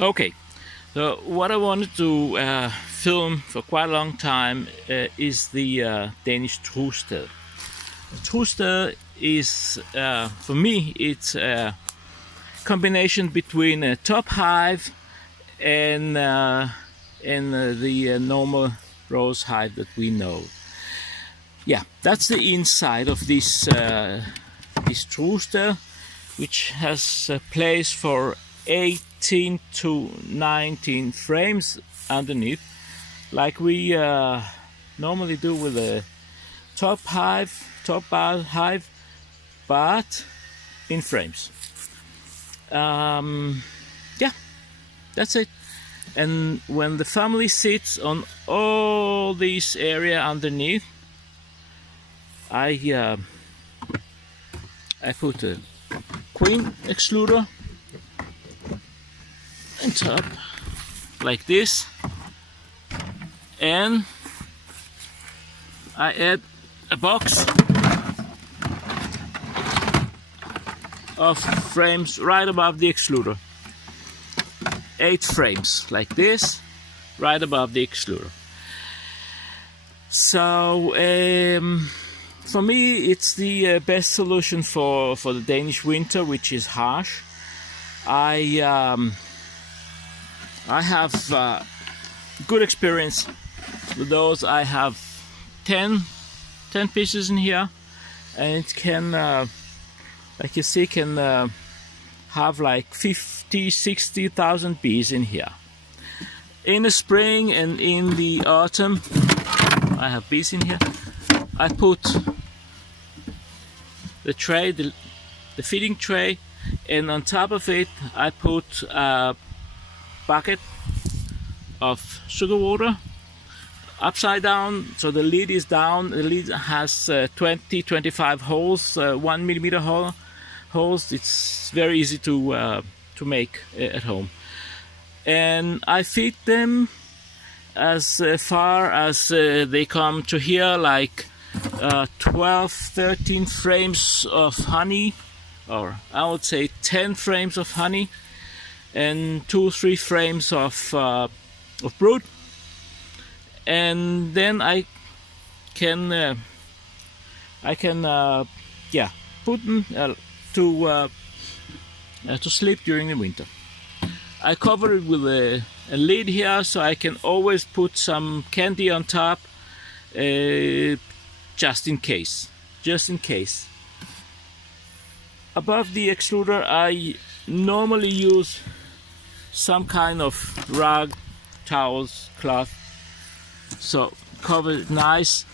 Okay, so what I wanted to film for quite a long time is the Danish Trugstade. Trugstade is, for me, it's a combination between a top hive and the normal rose hive that we know. Yeah, that's the inside of this Trugstade, which has a place for 18 to 19 frames underneath, like we normally do with a top bar hive, but in frames. Yeah, that's it. And when the family sits on all this area underneath, I put a queen excluder on top like this, and I add a box of frames right above the excluder. 8 frames like this right above the excluder. So for me it's the best solution for the Danish winter, which is harsh. I have good experience with those. I have 10 pieces in here, and it can like you see can have like 50,000-60,000 bees in here. In the spring and in the autumn I have bees in here. I put the tray, the feeding tray, and on top of it I put a bucket of sugar water upside down, so the lid is down. The lid has 20-25 holes, 1 millimeter holes. It's very easy to make at home, and I feed them as far as they come to here, like 12-13 frames of honey, or I would say 10 frames of honey, and 2-3 frames of brood, and then I can put them to sleep during the winter. I cover it with a lid here, so I can always put some candy on top, just in case. Above the excluder I normally use some kind of rug, towels, cloth, so cover it nice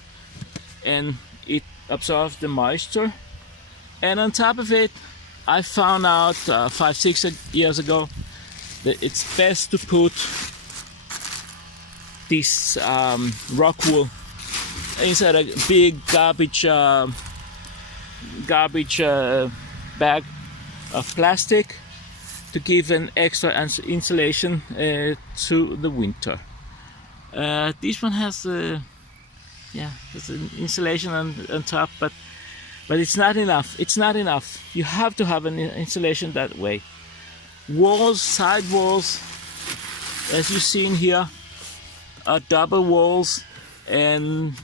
and it absorbs the moisture. And on top of it, I found out 5-6 years ago that it's best to put this rock wool inside a big garbage bag of plastic to give an extra insulation to the winter. This one has there's an insulation on top, but it's not enough. It's not enough. You have to have an insulation that way. Walls, side walls, as you see in here, are double walls and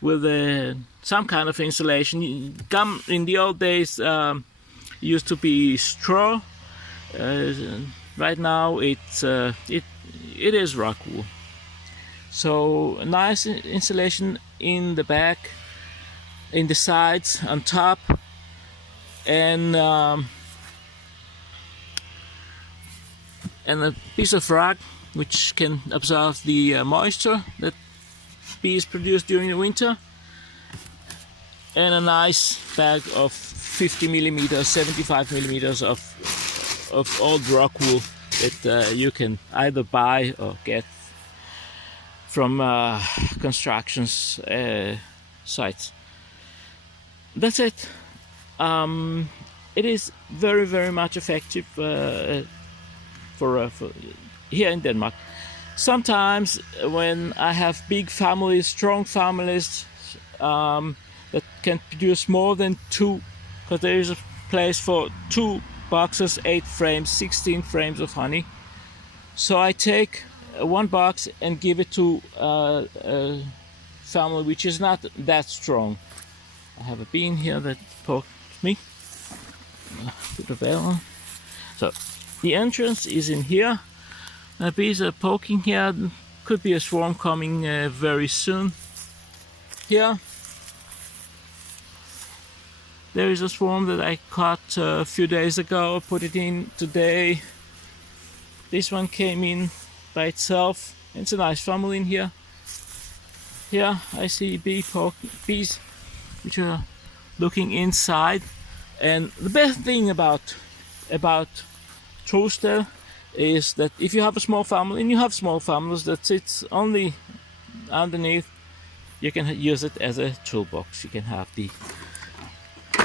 with some kind of insulation. Gum in the old days used to be straw. Right now it is rock wool. So a nice insulation in the back, in the sides, on top, and a piece of rag which can absorb the moisture that bees produce during the winter, and a nice bag of 50 millimeters, 75 millimeters of old rock wool that you can either buy or get from constructions sites. That's it. It is very, very much effective for here in Denmark. Sometimes when I have big families, strong families that can produce more than 2, because there is a place for 2 boxes, 8 frames, 16 frames of honey. So I take one box and give it to a family which is not that strong. I have a bean here that poked me. Put the bell on. So the entrance is in here. Bees are poking here. Could be a swarm coming very soon. Here there is a swarm that I caught a few days ago. Put it in today. This one came in by itself. It's a nice family in here. Here I see bees which are looking inside. And the best thing about Trugstade is that if you have a small family, and you have small families that sits only underneath, you can use it as a toolbox. You can have the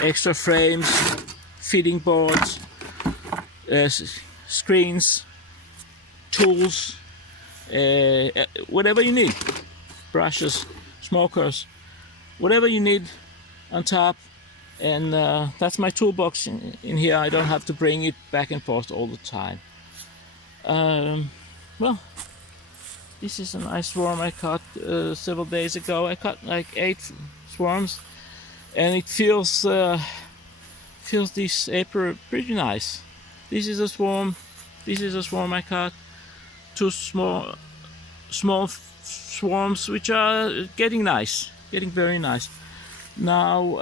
extra frames, feeding boards, screens, tools, whatever you need, brushes, smokers, whatever you need on top. And that's my toolbox in here. I don't have to bring it back and forth all the time. Well, this is a nice swarm I caught several days ago. I caught like 8 swarms, and it feels this April pretty nice. This is a swarm. This is a swarm I caught. 2 small swarms which are getting nice, getting very nice. Now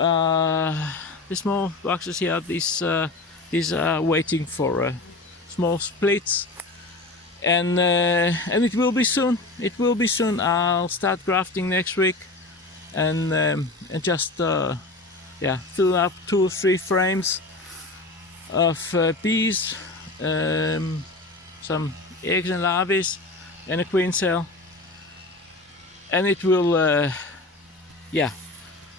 the small boxes here, these are waiting for small splits, and it will be soon. It will be soon. I'll start grafting next week, and just fill up 2 or 3 frames of bees, some eggs and larvae, and a queen cell, and it will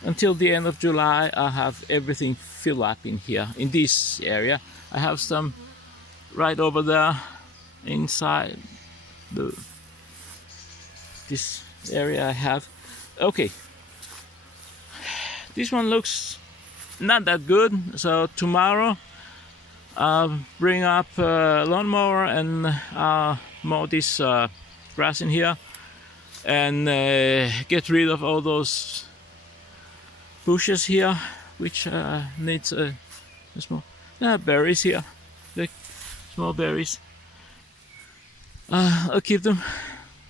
until the end of July I'll have everything filled up in here, in this area. I have some right over there inside this area I have. Okay, this one looks not that good, so tomorrow I'll bring up a lawnmower and mow this grass in here, and get rid of all those bushes here, which needs a small berries here, the small berries. I'll keep them.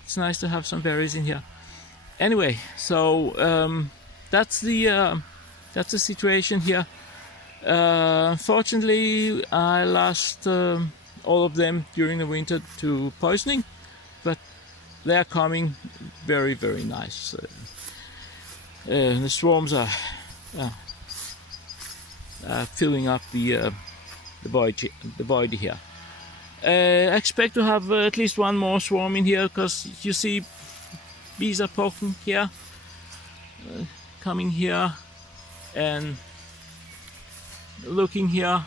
It's nice to have some berries in here. Anyway, so that's the situation here. Unfortunately, I lost all of them during the winter to poisoning, but they are coming very, very nice. The swarms are filling up the void here. I expect to have at least one more swarm in here, because you see bees are poking here, coming here, and looking here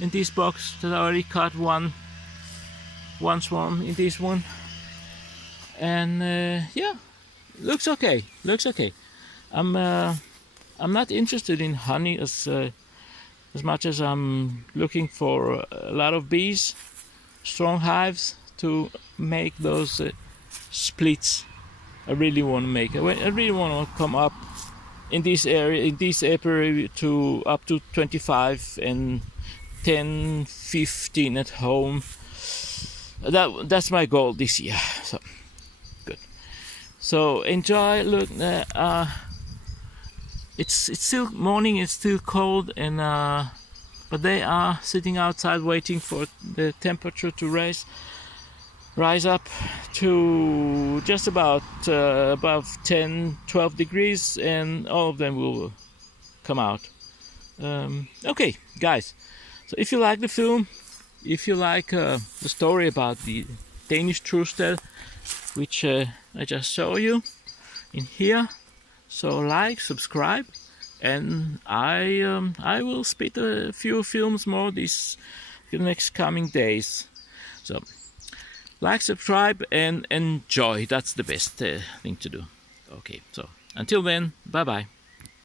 in this box that I already caught one swarm in this one, and looks okay. I'm not interested in honey as much as I'm looking for a lot of bees, strong hives to make those splits. I really want to make. I really want to come up in this area, in this apiary, to up to 25 and 10, 15 at home. That's my goal this year. So good. So enjoy. Look, it's still morning. It's still cold, and but they are sitting outside waiting for the temperature to rise up to just about above 10-12 degrees, and all of them will come out. Okay, guys, so if you like the film, if you like the story about the Danish Trugstade, which I just showed you in here, so like, subscribe, and I will spit a few films more the next coming days. So like, subscribe, and enjoy. That's the best thing to do. Okay, so until then, bye bye.